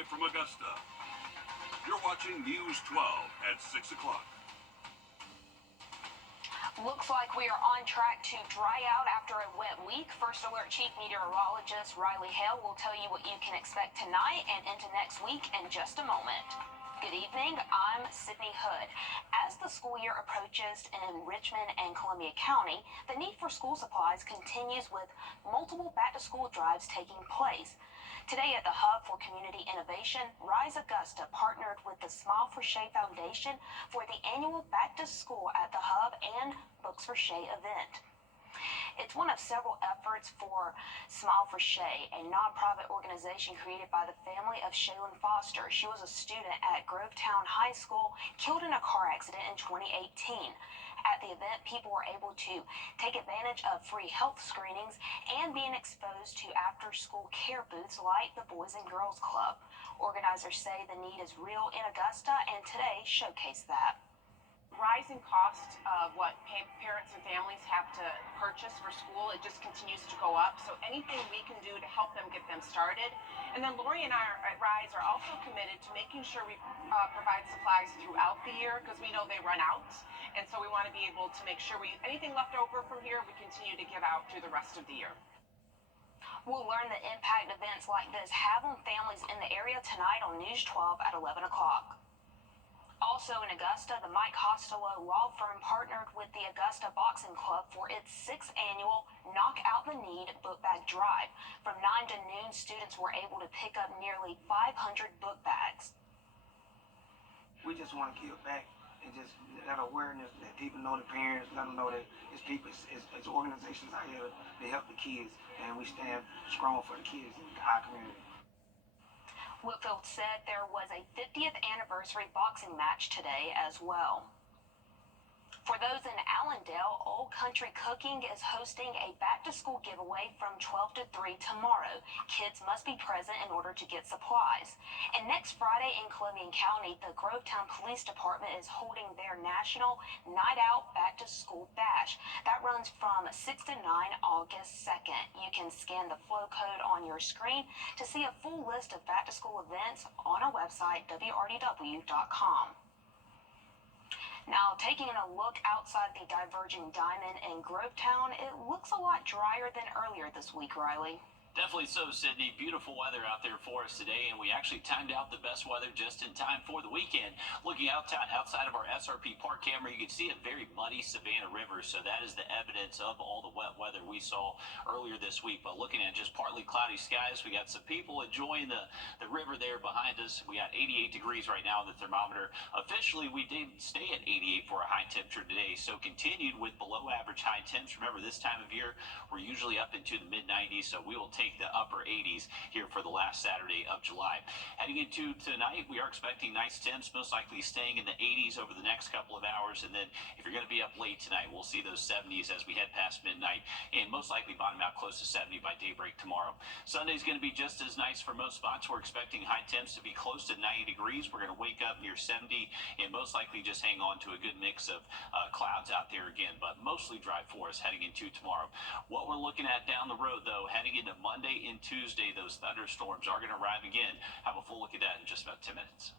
live from Augusta. You're watching News 12 at 6 o'clock. Looks like we are on track to dry out after a wet week. First Alert Chief Meteorologist Riley Hale will tell you what you can expect tonight and into next week in just a moment. Good evening, I'm Sydney Hood. As the school year approaches in Richmond and Columbia County, the need for school supplies continues with multiple back-to-school drives taking place. Today at the Hub for Community Innovation, Rise Augusta partnered with the Smile for Shea Foundation for the annual Back to School at the Hub and Books for Shea event. It's one of several efforts for Smile for Shea, a nonprofit organization created by the family of Shaylin Foster. She was a student at Grovetown High School, killed in a car accident in 2018. At the event, people were able to take advantage of free health screenings and being exposed to after-school care booths like the Boys and Girls Club. Organizers say the need is real in Augusta, and today showcased that. Rising cost of what parents and families have to purchase for school, it just continues to go up. So anything we can do to help them get them started. And then Lori and I at Rise are also committed to making sure we provide supplies throughout the year, because we know they run out. And so we want to be able to make sure anything left over from here, we continue to give out through the rest of the year. We'll learn the impact events like this have on families in the area tonight on News 12 at 11 o'clock. Also in Augusta, the Mike Costello law firm partnered with the Augusta Boxing Club for its 6th annual Knock Out the Need book bag drive. From 9 to noon, students were able to pick up nearly 500 book bags. We just want to give back and just that awareness, that people know the parents, let them know that it's people, it's organizations out here that help the kids, and we stand strong for the kids in our community. Whitfield said there was a 50th anniversary boxing match today as well. For those in Allendale, Old Country Cooking is hosting a back-to-school giveaway from 12 to 3 tomorrow. Kids must be present in order to get supplies. And next Friday in Columbia County, the Grovetown Police Department is holding their National Night Out Back-to-School Bash. That runs from 6 to 9 August 2nd. You can scan the flow code on your screen to see a full list of back-to-school events on our website, wrdw.com. Now, taking a look outside the diverging diamond in Grovetown, it looks a lot drier than earlier this week, Riley. Definitely so, Sydney. Beautiful weather out there for us today, and we actually timed out the best weather just in time for the weekend. Looking outside of our SRP Park camera, you can see a very muddy Savannah River, so that is the evidence of all the wet weather we saw earlier this week. But looking at just partly cloudy skies, we got some people enjoying the river there behind us. We got 88 degrees right now on the thermometer. Officially, we did stay at 88 for a high temperature today, so continued with below average high temps. Remember, this time of year, we're usually up into the mid-90s, so we will take the upper 80s here for the last Saturday of July. Heading into tonight, we are expecting nice temps, most likely staying in the 80s over the next couple of hours. And then if you're going to be up late tonight, we'll see those 70s as we head past midnight, and most likely bottom out close to 70 by daybreak tomorrow. Sunday's going to be just as nice for most spots. We're expecting high temps to be close to 90 degrees. We're going to wake up near 70 and most likely just hang on to a good mix of clouds out there again, but mostly dry for us heading into tomorrow. What we're looking at down the road, though, heading into Monday and Tuesday, those thunderstorms are going to arrive again. Have a full look at that in just about 10 minutes.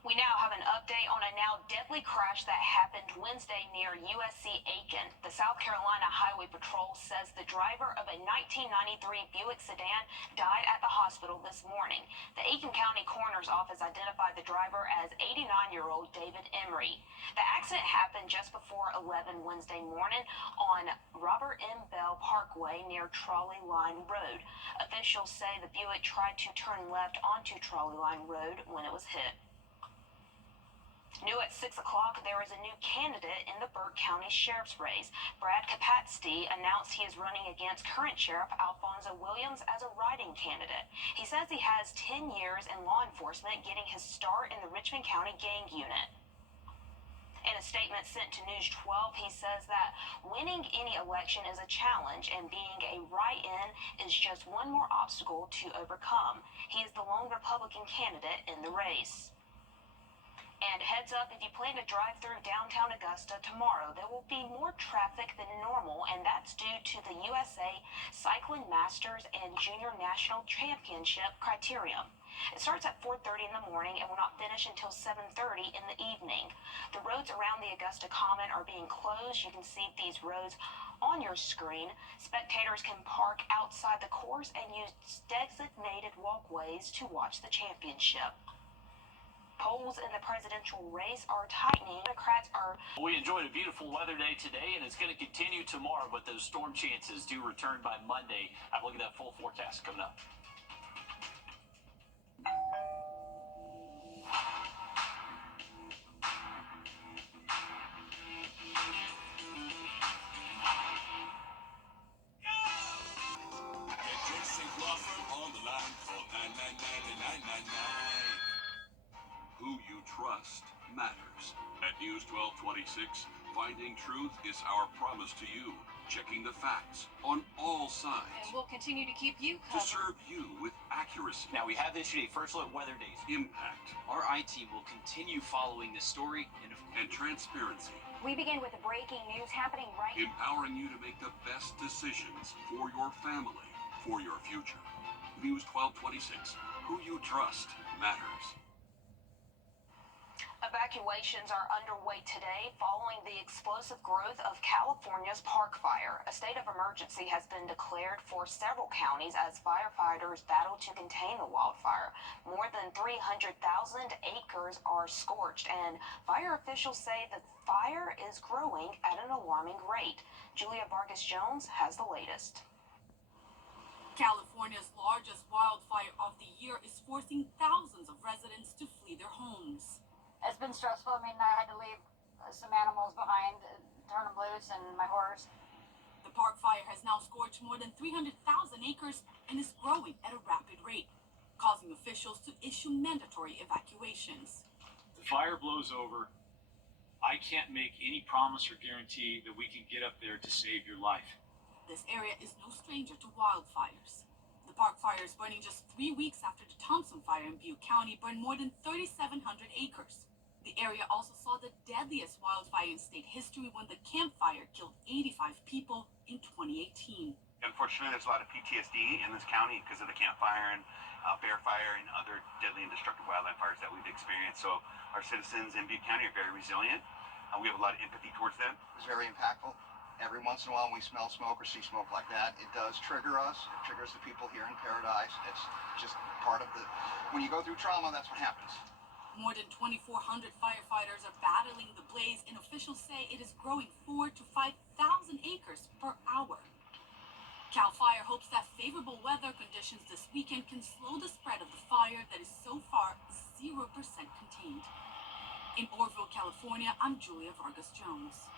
We now have an update on a now deadly crash that happened Wednesday near USC Aiken. The South Carolina Highway Patrol says the driver of a 1993 Buick sedan died at the hospital this morning. The Aiken County Coroner's Office identified the driver as 89-year-old David Emery. The accident happened just before 11 Wednesday morning on Robert M. Bell Parkway near Trolley Line Road. Officials say the Buick tried to turn left onto Trolley Line Road when it was hit. New at 6 o'clock, there is a new candidate in the Burke County Sheriff's race. Brad Kapatski announced he is running against current Sheriff Alfonso Williams as a write-in candidate. He says he has 10 years in law enforcement, getting his start in the Richmond County Gang Unit. In a statement sent to News 12, he says that winning any election is a challenge, and being a write-in is just one more obstacle to overcome. He is the lone Republican candidate in the race. And heads up, if you plan to drive through downtown Augusta tomorrow, there will be more traffic than normal, and that's due to the USA Cycling Masters and Junior National Championship criterium. It starts at 4:30 in the morning and will not finish until 7:30 in the evening. The roads around the Augusta Common are being closed. You can see these roads on your screen. Spectators can park outside the course and use designated walkways to watch the championship. Polls in the presidential race are tightening. Democrats are. We enjoyed a beautiful weather day today, and it's going to continue tomorrow, but those storm chances do return by Monday. I'm looking at that full forecast coming up. Get your St. Law firm on the line. Call 999-999. Who you trust matters. At News 1226, finding truth is our promise to you. Checking the facts on all sides. And we'll continue to keep you To covered. serve you with accuracy. Now, we have issued a first look weather days. Impact. Our team will continue following this story and transparency. We begin with breaking news happening right now. Empowering you to make the best decisions for your family, for your future. News 1226. Who you trust matters. Evacuations are underway today following the explosive growth of California's park fire. A state of emergency has been declared for several counties as firefighters battle to contain the wildfire. More than 300,000 acres are scorched, and fire officials say the fire is growing at an alarming rate. Julia Vargas-Jones has the latest. California's largest wildfire of the year is forcing thousands of residents to flee their homes. It's been stressful. I mean, I had to leave some animals behind, turn them loose, and my horse. The park fire has now scorched more than 300,000 acres and is growing at a rapid rate, causing officials to issue mandatory evacuations. The fire blows over. I can't make any promise or guarantee that we can get up there to save your life. This area is no stranger to wildfires. The park fire is burning just 3 weeks after the Thompson fire in Butte County burned more than 3,700 acres. The area also saw the deadliest wildfire in state history when the Camp Fire killed 85 people in 2018. Unfortunately, there's a lot of PTSD in this county because of the Camp Fire and Bear Fire and other deadly and destructive wildland fires that we've experienced. So our citizens in Butte County are very resilient. We have a lot of empathy towards them. It's very impactful. Every once in a while when we smell smoke or see smoke like that, it does trigger us. It triggers the people here in Paradise. It's just part of the, when you go through trauma, that's what happens. More than 2,400 firefighters are battling the blaze, and officials say it is growing 4,000 to 5,000 acres per hour. CAL FIRE hopes that favorable weather conditions this weekend can slow the spread of the fire that is so far 0% contained. In Wrdw, California, I'm Julia Vargas-Jones.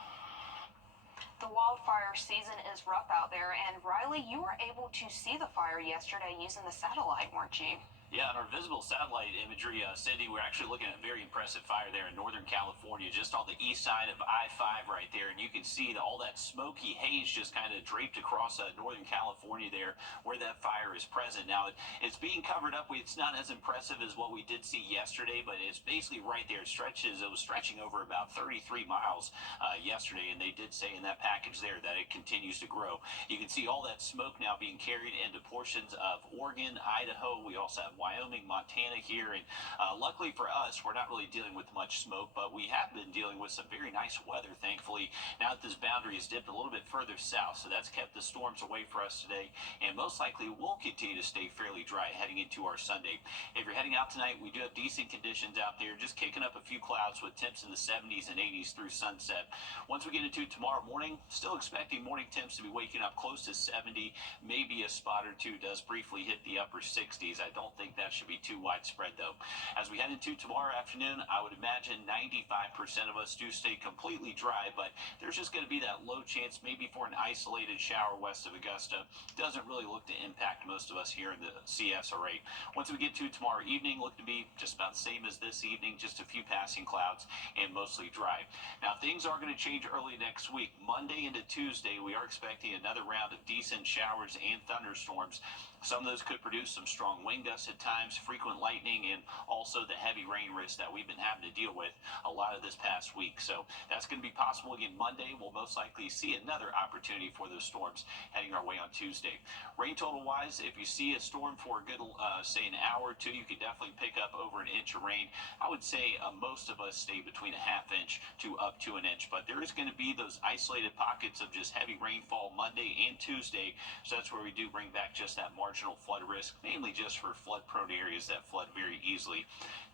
The wildfire season is rough out there, and Riley, you were able to see the fire yesterday using the satellite, weren't you? Yeah, on our visible satellite imagery, Cindy, we're actually looking at a very impressive fire there in Northern California, just on the east side of I-5 right there. And you can see all that smoky haze just kind of draped across Northern California there where that fire is present. Now, it's being covered up. It's not as impressive as what we did see yesterday, but it's basically right there. It was stretching over about 33 miles yesterday, and they did say in that package there that it continues to grow. You can see all that smoke now being carried into portions of Oregon, Idaho. We also have Wyoming, Montana here, and luckily for us, we're not really dealing with much smoke, but we have been dealing with some very nice weather, thankfully, now that this boundary has dipped a little bit further south, so that's kept the storms away for us today, and most likely will continue to stay fairly dry heading into our Sunday. If you're heading out tonight, we do have decent conditions out there, just kicking up a few clouds with temps in the 70s and 80s through sunset. Once we get into tomorrow morning, still expecting morning temps to be waking up close to 70, maybe a spot or two does briefly hit the upper 60s. I don't think that should be too widespread, though. As we head into tomorrow afternoon, I would imagine 95% of us do stay completely dry, but there's just going to be that low chance maybe for an isolated shower west of Augusta. Doesn't really look to impact most of us here in the CSRA. Once we get to tomorrow evening, look to be just about the same as this evening, just a few passing clouds and mostly dry. Now, things are going to change early next week. Monday into Tuesday, we are expecting another round of decent showers and thunderstorms. Some of those could produce some strong wind gusts at times, frequent lightning, and also the heavy rain risk that we've been having to deal with a lot of this past week. So that's going to be possible again Monday. We'll most likely see another opportunity for those storms heading our way on Tuesday. Rain total wise, if you see a storm for a good, say an hour or two, you could definitely pick up over an inch of rain. I would say most of us stay between a half inch to up to an inch, but there is going to be those isolated pockets of just heavy rainfall Monday and Tuesday. So that's where we do bring back just that marginal flood risk, mainly just for flood prone areas that flood very easily.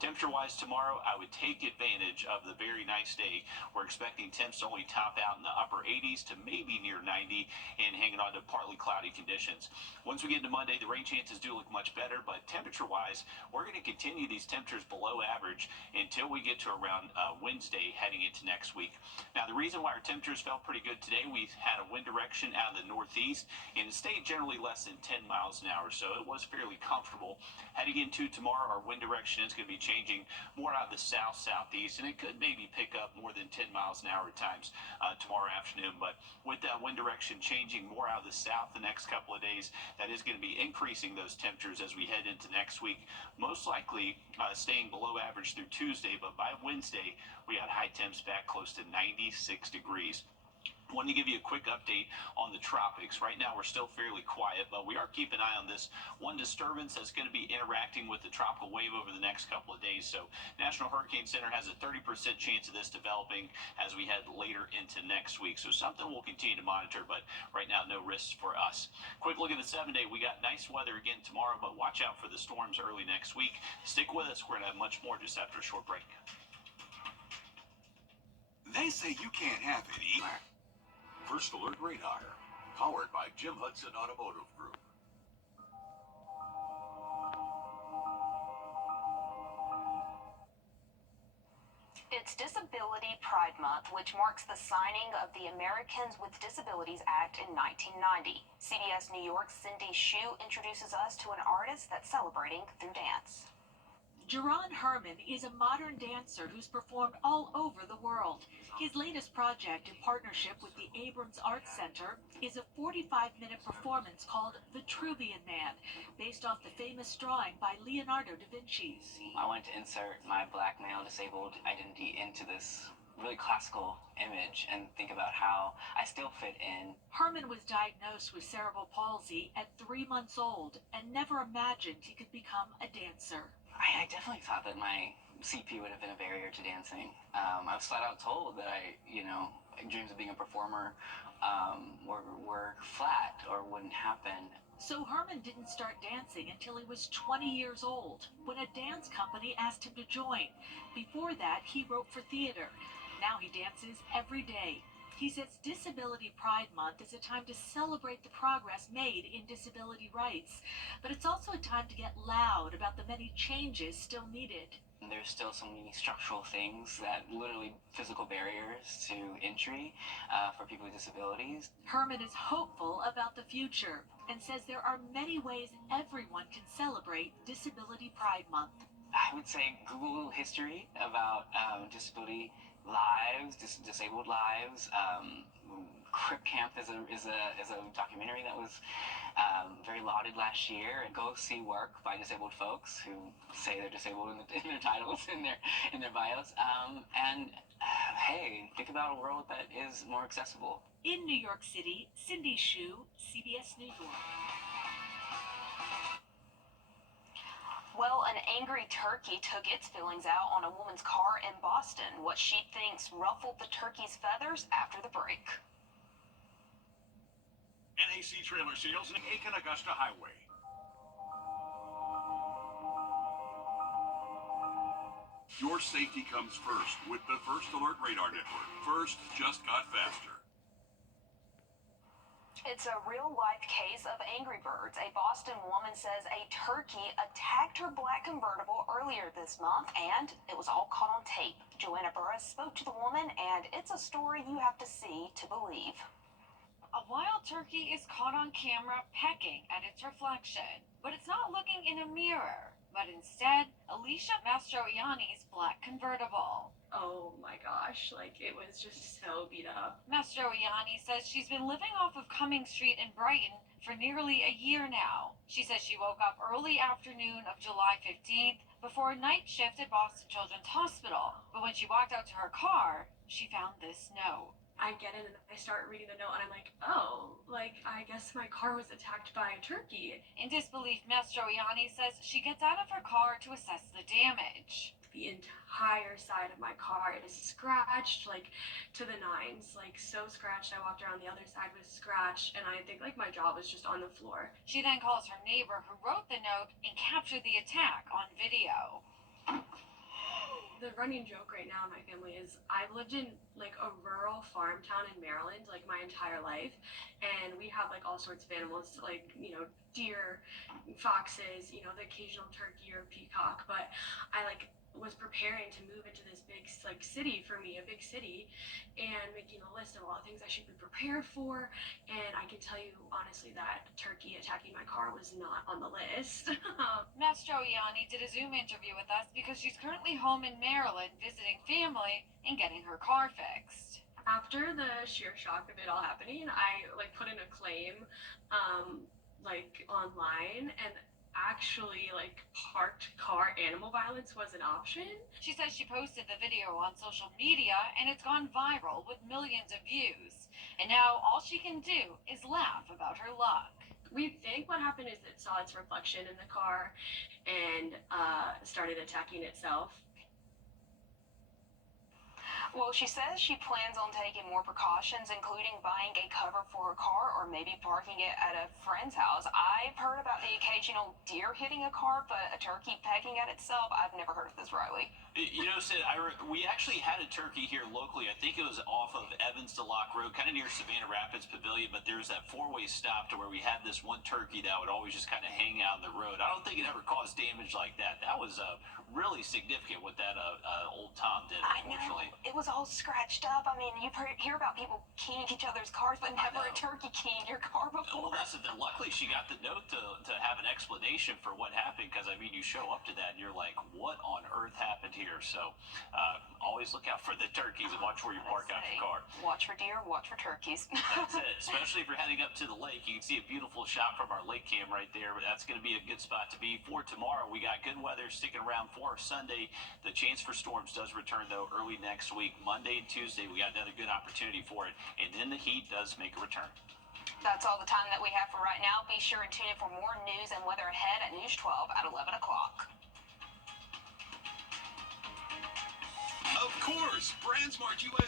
Temperature wise tomorrow, I would take advantage of the very nice day. We're expecting temps to only top out in the upper 80s to maybe near 90 and hanging on to partly cloudy conditions. Once we get into Monday, the rain chances do look much better, but temperature wise, we're going to continue these temperatures below average until we get to around Wednesday heading into next week. Now, the reason why our temperatures felt pretty good today, we had a wind direction out of the northeast and it stayed generally less than 10 miles an hour, so it was fairly comfortable. Heading into tomorrow, our wind direction is going to be changing more out of the south-southeast, and it could maybe pick up more than 10 miles an hour at times tomorrow afternoon. But with that wind direction changing more out of the south the next couple of days, that is going to be increasing those temperatures as we head into next week. Most likely staying below average through Tuesday, but by Wednesday, we got high temps back close to 96 degrees. I want to give you a quick update on the tropics. Right now, we're still fairly quiet, but we are keeping an eye on this one disturbance that's going to be interacting with the tropical wave over the next couple of days. So, National Hurricane Center has a 30% chance of this developing as we head later into next week. So, something we'll continue to monitor, but right now, no risks for us. Quick look at the 7-day. We got nice weather again tomorrow, but watch out for the storms early next week. Stick with us. We're going to have much more just after a short break. They say you can't have it either. First Alert Radar, powered by Jim Hudson Automotive Group. It's Disability Pride Month, which marks the signing of the Americans with Disabilities Act in 1990. CBS New York's Cindy Shu introduces us to an artist that's celebrating through dance. Jerron Herman is a modern dancer who's performed all over the world. His latest project, in partnership with the Abrams Arts Center, is a 45-minute performance called The Vitruvian Man, based off the famous drawing by Leonardo da Vinci. I wanted to insert my black male disabled identity into this really classical image and think about how I still fit in. Herman was diagnosed with cerebral palsy at 3 months old and never imagined he could become a dancer. I definitely thought that my CP would have been a barrier to dancing. I was flat out told that dreams of being a performer were flat or wouldn't happen. So Herman didn't start dancing until he was 20 years old, when a dance company asked him to join. Before that, he wrote for theater. Now he dances every day. He says Disability Pride Month is a time to celebrate the progress made in disability rights, but it's also a time to get loud about the many changes still needed. There's still so many structural things that literally physical barriers to entry for people with disabilities. Herman is hopeful about the future and says there are many ways everyone can celebrate Disability Pride Month. I would say Google history about disability lives, disabled lives. Crip Camp is a documentary that was very lauded last year. And go see work by disabled folks who say they're disabled in their titles, in their bios. Hey, think about a world that is more accessible. In New York City, Cindy Shu, CBS New York. Well, an angry turkey took its feelings out on a woman's car in Boston. What she thinks ruffled the turkey's feathers after the break. NAC trailer sales in Aiken-Augusta Highway. Your safety comes first with the First Alert Radar Network. First just got faster. It's a real-life case of Angry Birds. A Boston woman says a turkey attacked her black convertible earlier this month, and it was all caught on tape. Joanna Burris spoke to the woman, and it's a story you have to see to believe. A wild turkey is caught on camera pecking at its reflection, but it's not looking in a mirror, but instead, Alicia Mastroianni's black convertible. Oh my gosh, it was just so beat up. Mastroianni says she's been living off of Cumming Street in Brighton for nearly a year now. She says she woke up early afternoon of July 15th before a night shift at Boston Children's Hospital. But when she walked out to her car, she found this note. I get it and I start reading the note and I'm like, oh, like, I guess my car was attacked by a turkey. In disbelief, Mastroianni says she gets out of her car to assess the damage. The entire side of my car, it is scratched, like, to the nines, like, so scratched. I walked around, the other side was scratched, and I think, like, my jaw was just on the floor. She then calls her neighbor who wrote the note and captured the attack on video. The running joke right now in my family is I've lived in like a rural farm town in Maryland like my entire life, and we have like all sorts of animals like, you know, deer, foxes, you know, the occasional turkey or peacock, but I like was preparing to move into this big like city for me, a big city, and making a list of all the things I should be prepared for, and I can tell you honestly that turkey attacking my car was not on the list. Mastroianni did a Zoom interview with us because she's currently home in Maryland visiting family and getting her car fixed. After the sheer shock of it all happening, I like put in a claim like online, and actually like parked car animal violence was an option. She says she posted the video on social media and it's gone viral with millions of views. And now all she can do is laugh about her luck. We think what happened is it saw its reflection in the car and started attacking itself. Well, she says she plans on taking more precautions, including buying a cover for her car or maybe parking it at a friend's house. I've heard about the occasional deer hitting a car, but a turkey pecking at itself, I've never heard of this, Riley. You know, Sid, we actually had a turkey here locally. I think it was off of Evans to Lock Road, kind of near Savannah Rapids Pavilion, but there was that four-way stop to where we had this one turkey that would always just kind of hang out on the road. I don't think it ever caused damage like that. That was really significant what that old Tom did, unfortunately. I know. It was all scratched up. I mean, you hear about people keying each other's cars, but never a turkey keying your car before. Well, that's the thing. Luckily, she got the note to have an explanation for what happened, because, I mean, you show up to that and you're like, what on earth happened here? So always look out for the turkeys and watch where you park out your car. Watch for deer, watch for turkeys. That's it. Especially if you're heading up to the lake. You can see a beautiful shot from our lake cam right there. But that's going to be a good spot to be for tomorrow. We got good weather sticking around for Sunday. The chance for storms does return, though, early next week. Monday and Tuesday, we got another good opportunity for it. And then the heat does make a return. That's all the time that we have for right now. Be sure and tune in for more news and weather ahead at News 12 at 11 o'clock. Of course, BrandsMart USA.